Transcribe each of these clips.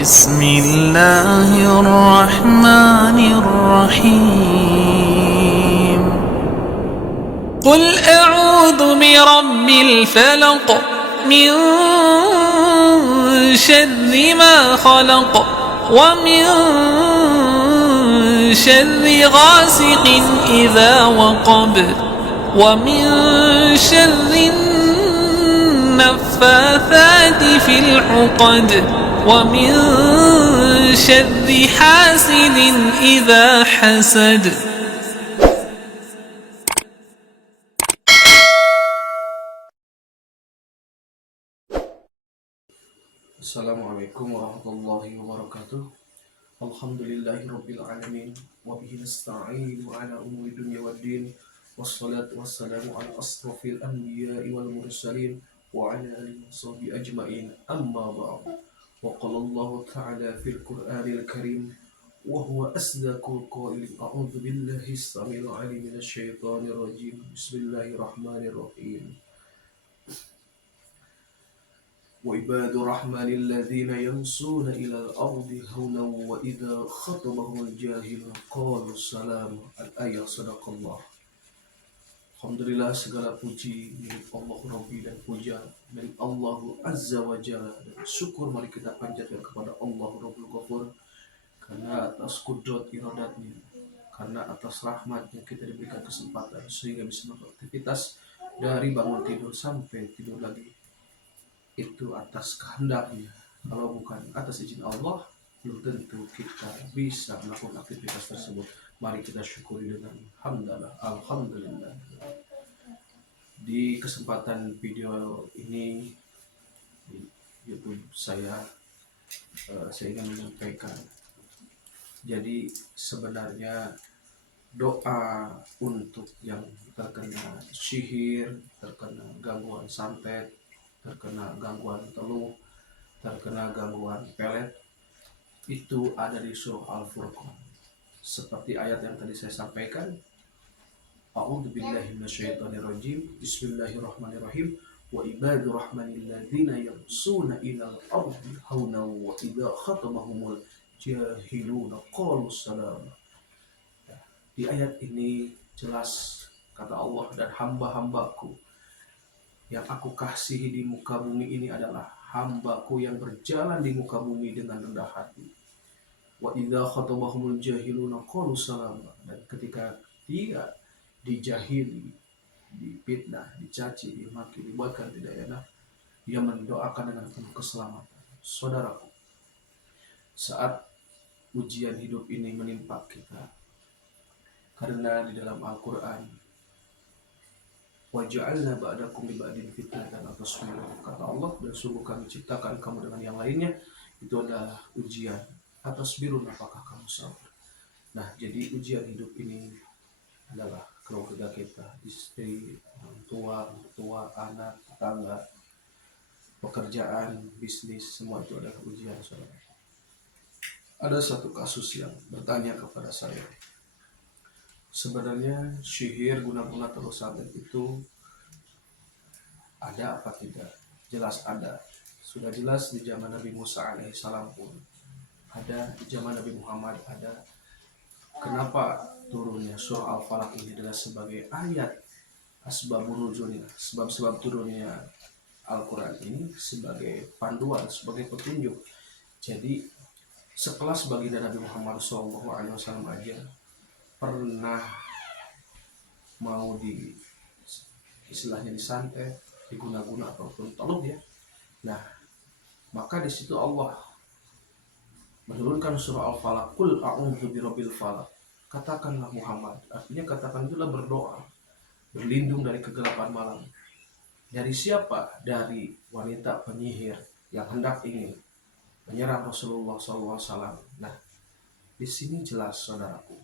بسم الله الرحمن الرحيم قل أعوذ برب الفلق من شر ما خلق ومن شر غاسق إذا وقب ومن شر النفاثات في العقد ومن شر حاسد إذا حسد. Assalamualaikum warahmatullahi wabarakatuh. Alhamdulillahirabbil alamin wa bihi nasta'inu ala umuri dunya waddin. Wassalatu wassalamu ala asrofil anbiya'i wal mursalin wa ala alihi washabihi ajma'in. Amma ba'd. Wa qala Allah ta'ala fil Qur'anil Karim wa huwa asdaqul qailin. A'udzu billahi as-sami'il 'alim minasy syaithanir rajim. Bismillahirrahmanirrahim. وعباد الرحمن الذين يمشون إلى الأرض هونا وإذا خطبهم الجاهلون قالوا سلاما. Al-ayat sadaqallah. Alhamdulillah, segala puji milik Allah Rabbi dan puja milik Allah Azza wa Jalla, dan syukur mari kita panjatkan kepada Allah Rabbul Ghafur karena atas kudrat iradatnya, karena atas rahmatnya kita diberikan kesempatan sehingga bisa beraktivitas dari bangun tidur sampai tidur lagi. Itu atas kehendaknya. Kalau bukan atas izin Allah, belum tentu kita bisa melakukan aktivitas tersebut. Mari kita syukuri dengan hamdalah, alhamdulillah. Di kesempatan video ini di YouTube saya ingin menyampaikan. Jadi sebenarnya doa untuk yang terkena sihir, terkena gangguan santet, terkena gangguan teluh, terkena gangguan pelet, itu ada di surah Al-Furqan. Seperti ayat yang tadi saya sampaikan, A'udzu billahi minasyaitonir rajim. Bismillahirrahmanirrahim. Wa ibadur rahmanil ladzina yamshuna ilal ardi hauna wa idza khatabahumul jahiluna qalu salama. Di ayat ini jelas kata Allah, dan hamba-hambaku yang aku kasihi di muka bumi ini adalah hambaku yang berjalan di muka bumi dengan rendah hati. Wa idza khatabahumul jahiluna qalu salama. Dan ketika dia dijahili, dipitnah, dicaci, dimaki, dibuatkan tidak enak, dia mendoakan dengan penuh keselamatan. Saudaraku, saat ujian hidup ini menimpa kita, karena di dalam Al-Quran, waja'alna ba'dakum li ba'din fitnatan atasbiru, kata Allah, dan sungguh kami ciptakan kamu dengan yang lainnya itu adalah ujian. Atasbirun, apakah kamu sabar? Nah, jadi ujian hidup ini adalah keluarga kita, istri, orang tua, mertua, anak, tetangga, pekerjaan, bisnis, semua itu adalah ujian, saudara. Ada satu kasus yang bertanya kepada saya, sebenarnya sihir guna-guna terus santet itu ada apa tidak? Jelas ada. Sudah jelas di zaman Nabi Musa alaihissalam pun ada, di zaman Nabi Muhammad ada. Kenapa turunnya surah Al-Falaq ini adalah sebagai ayat asbabun nuzulnya, sebab-sebab turunnya Al-Quran ini sebagai panduan, sebagai petunjuk. Jadi sekelas baginda Nabi Muhammad SAW aja pernah mau di istilahnya disantet, diguna-guna ataupun tolong ya. Nah, maka di situ Allah menurunkan surah Al-Falaq, Qul a'udzu birabbil falaq. Katakanlah Muhammad, artinya katakan itulah berdoa, berlindung dari kegelapan malam. Dari siapa? Dari wanita penyihir yang hendak ingin menyerang Rasulullah SAW. Nah, di sini jelas saudaraku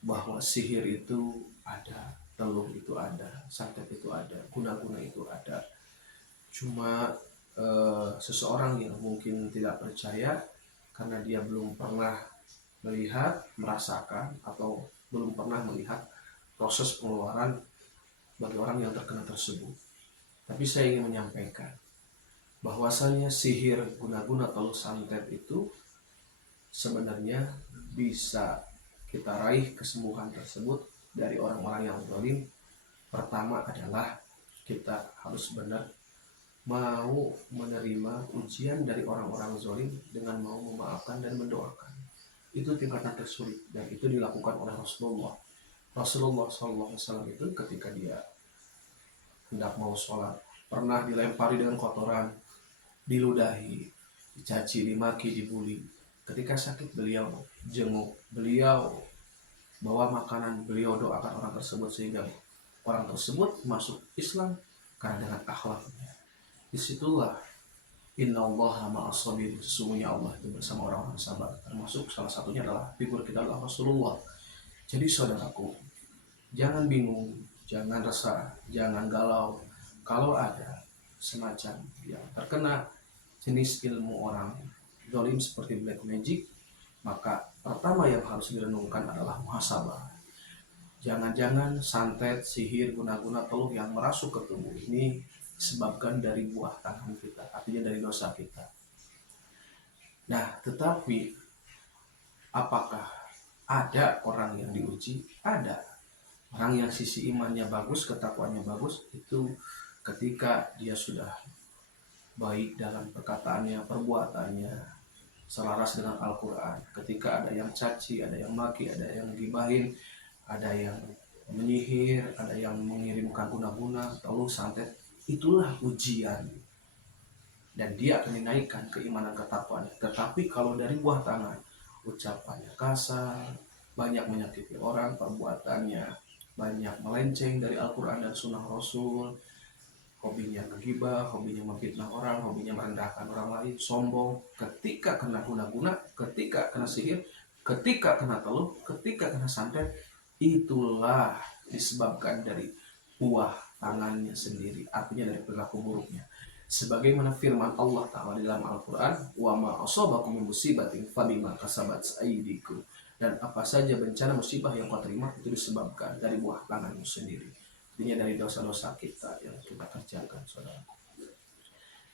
bahwa sihir itu ada, teluh itu ada, santet itu ada, guna-guna itu ada. Cuma seseorang yang mungkin tidak percaya karena dia belum pernah melihat, merasakan, atau belum pernah melihat proses pengeluaran bagi orang yang terkena tersebut. Tapi saya ingin menyampaikan bahwasanya sihir guna-guna kalau santet itu sebenarnya bisa kita raih kesembuhan tersebut dari orang-orang yang zalim. Pertama adalah kita harus benar mau menerima ujian dari orang-orang zalim dengan mau memaafkan dan mendoakan. Itu tingkatan tersulit dan itu dilakukan oleh Rasulullah. Rasulullah SAW itu ketika dia hendak mau sholat pernah dilempari dengan kotoran, diludahi, dicaci, dimaki, dibully. Ketika sakit beliau jenguk, beliau bawa makanan, beliau doakan orang tersebut sehingga orang tersebut masuk Islam karena dengan akhlaknya. Disitulah innallaha ma'as sabirin, sesungguhnya Allah itu bersama orang-orang sabar. Termasuk salah satunya adalah figur kita adalah Rasulullah. Jadi saudaraku, jangan bingung, jangan resah, jangan galau. Kalau ada semacam yang terkena jenis ilmu orang zalim seperti black magic, maka pertama yang harus direnungkan adalah muhasabah. Jangan-jangan santet, sihir, guna-guna teluh yang merasuk ke tubuh ini disebabkan dari buah tangan kita, artinya dari dosa kita. Nah, tetapi apakah ada orang yang diuji? Ada. Orang yang sisi imannya bagus, ketakwaannya bagus, itu ketika dia sudah baik dalam perkataannya, perbuatannya, selaras dengan Al-Quran. Ketika ada yang caci, ada yang maki, ada yang gibahin, ada yang menyihir, ada yang mengirimkan guna-guna, teluh, santet, itulah ujian. Dan dia akan dinaikkan keimanan ketakwaannya. Tetapi kalau dari buah tangan, ucapannya kasar, banyak menyakiti orang, perbuatannya banyak melenceng dari Al-Quran dan Sunnah Rasul, hobinya menggibah, hobinya memfitnah orang, hobinya merendahkan orang lain, sombong, ketika kena guna-guna, ketika kena sihir, ketika kena teluh, ketika kena santet, itulah disebabkan dari buah tangannya sendiri, artinya dari perilaku buruknya. Sebagaimana firman Allah Ta'ala di dalam Al-Quran, wa ma asabakum min musibatin fabima kasabat aydikum, dan apa saja bencana musibah yang kau terima itu disebabkan dari buah tanganmu sendiri, artinya dari dosa-dosa kita yang kita kerjakan, saudara.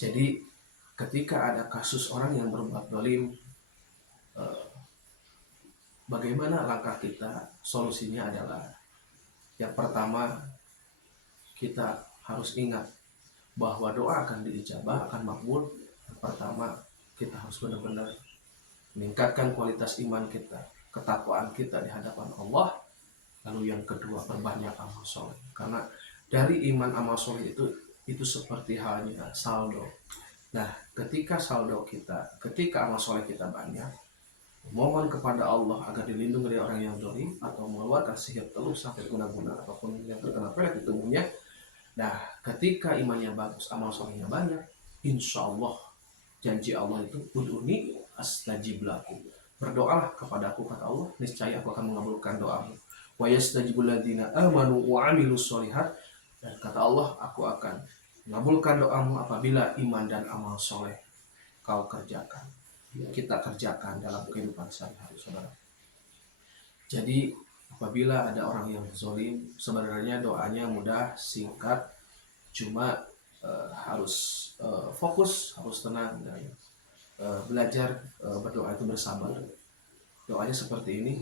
Jadi ketika ada kasus orang yang berbuat zalim, bagaimana langkah kita? Solusinya adalah yang pertama, kita harus ingat bahwa doa akan diijabah, akan makbul. Yang pertama, kita harus benar-benar meningkatkan kualitas iman kita, ketakwaan kita di hadapan Allah. Lalu yang kedua, perbanyak amal soleh. Karena dari iman amal soleh itu seperti halnya saldo. Nah, ketika saldo kita, ketika amal soleh kita banyak, mohon kepada Allah agar dilindungi dari orang yang zalim atau mengeluarkan sihir teluh sampai guna-guna ataupun yang terkena pelet di tubuhnya. Nah, ketika imannya bagus, amal solehnya banyak, insya Allah janji Allah itu ud'uni astajib lakum. Berdoalah kepadaku, kata Allah, niscaya aku akan mengabulkan doamu. Wa yastajibul ladzina amanu wa 'amilus sholihat, dan kata Allah, aku akan mengabulkan doamu apabila iman dan amal soleh kau kerjakan. Kita kerjakan dalam kehidupan sehari-hari, saudara. Jadi apabila ada orang yang zalim, sebenarnya doanya mudah, singkat, cuma harus fokus, harus tenang dan belajar berdoa itu bersabar. Doanya seperti ini.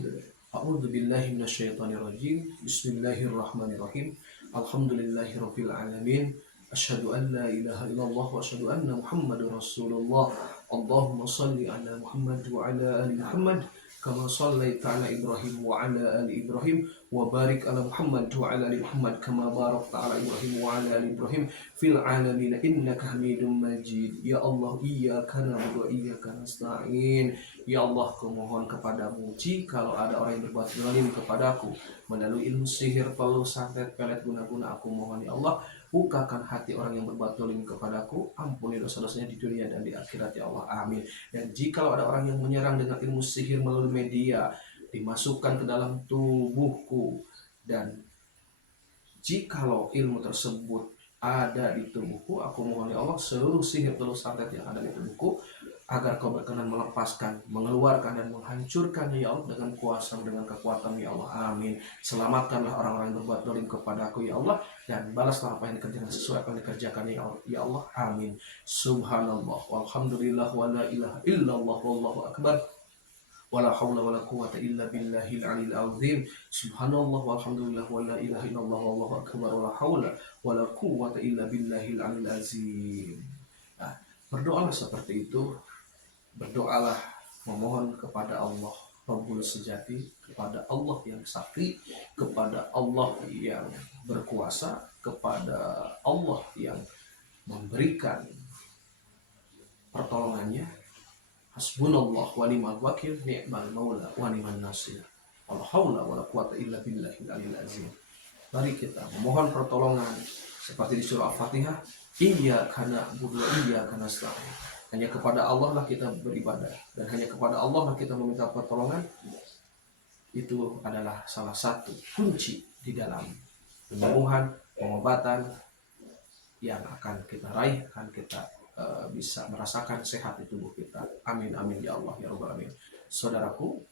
A'udzubillahi minasyaitonirrajim. Bismillahirrahmanirrahim. Alhamdulillahirabbil alamin. Asyhadu an la ilaha illallah wa asyhadu anna Muhammadar Rasulullah. Allahumma shalli ala Muhammad wa ala ali Muhammad kama shallaita ala Ibrahim wa ala ali Ibrahim wa barik ala Muhammad wa ala ali Muhammad kama barakta ala Ibrahim wa ala ali Ibrahim fil alamin innaka Hamidum Majid. Ya Allah, iyyaka na'budu wa iyyaka nasta'in. Ya Allah, kumohon kepadamu jikalau ada orang yang berbuat zalim kepadaku melalui ilmu sihir, teluh, santet, pelet, guna-guna, aku mohon ya Allah, bukakan hati orang yang berbuat zalim kepadaku, ampuni dosa-dosanya di dunia dan di akhirat ya Allah, amin. Dan jikalau ada orang yang menyerang dengan ilmu sihir melalui media, dimasukkan ke dalam tubuhku, dan jikalau ilmu tersebut ada di tubuhku, aku mohon ya Allah, seluruh sihir, teluh, santet yang ada di tubuhku agar kau berkenan melepaskan, mengeluarkan dan menghancurkan ya Allah dengan kuasa dengan kekuatan ya Allah. Amin. Selamatkanlah orang-orang yang berbuat dolim kepada aku ya Allah, dan balaslah apa yang dikerjakan sesuai apa yang dikerjakan ya Allah. Amin. Subhanallah walhamdulillah wa la ilaha illallah wallahu akbar. Wala haula wala quwata illa billahil alil azim. Subhanallah walhamdulillah wa la ilaha illallah wallahu akbar. Wala haula wala quwata illa billahil alil azim. Nah, berdoalah seperti itu. Berdoalah memohon kepada Allah Rabbul sejati, kepada Allah yang sakti, kepada Allah yang berkuasa, kepada Allah yang memberikan pertolongannya. Hasbunallah wa ni'mal wakil, ni'mal maula wa ni'man nasir. Wala haula wala quwata illa billahil aliyil azim. Mari kita memohon pertolongan seperti di surah Al-Fatihah, iyyaka na'budu wa iyyaka nasta'in. Hanya kepada Allah lah kita beribadah, dan hanya kepada Allah lah kita meminta pertolongan. Itu adalah salah satu kunci di dalam penyembuhan, pengobatan yang akan kita raih, akan kita bisa merasakan sehat di tubuh kita. Amin amin ya Allah ya Rabbal alamin. Saudaraku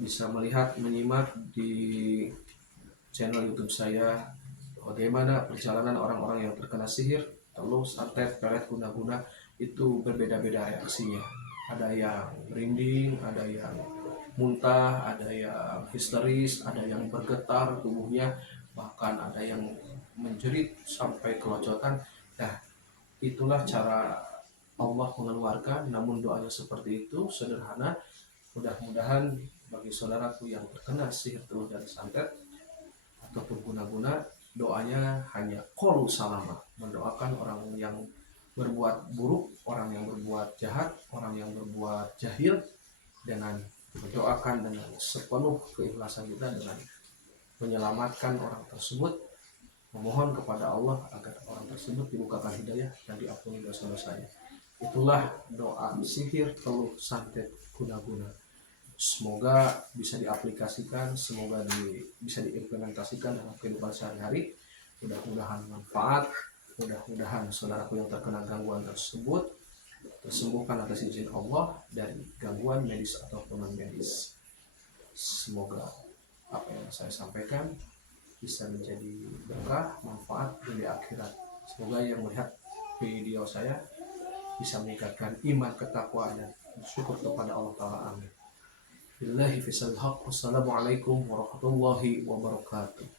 bisa melihat, menyimak di channel YouTube saya bagaimana perjalanan orang-orang yang terkena sihir, telus, santet, pelet, guna-guna, itu berbeda-beda reaksinya. Ada yang merinding, ada yang muntah, ada yang histeris, ada yang bergetar tubuhnya, bahkan ada yang menjerit sampai kelojotan. Nah, itulah cara Allah mengeluarkan. Namun doanya seperti itu, sederhana. Mudah-mudahan bagi saudaraku yang terkena sihir, telus, dan santet ataupun guna-guna, doanya hanya qaulu salama, mendoakan orang yang berbuat buruk, orang yang berbuat jahat, orang yang berbuat jahil, dengan mendoakan dengan sepenuh keikhlasan kita, dengan menyelamatkan orang tersebut, memohon kepada Allah agar orang tersebut dibukakan hidayah dan diampuni dosa-dosanya. Itulah doa sihir, teluh, santet, guna-guna. Semoga bisa diaplikasikan, semoga bisa diimplementasikan dalam kehidupan sehari-hari. Mudah-mudahan manfaat, mudah-mudahan saudaraku yang terkena gangguan tersebut tersembuhkan atas izin Allah dari gangguan medis atau non medis. Semoga apa yang saya sampaikan bisa menjadi berkah, manfaat di akhirat. Semoga yang melihat video saya bisa meningkatkan iman, ketakwaan, dan bersyukur kepada Allah Ta'ala. Amin. Billahi fisal haq. Wassalamualaikum warahmatullahi wabarakatuh.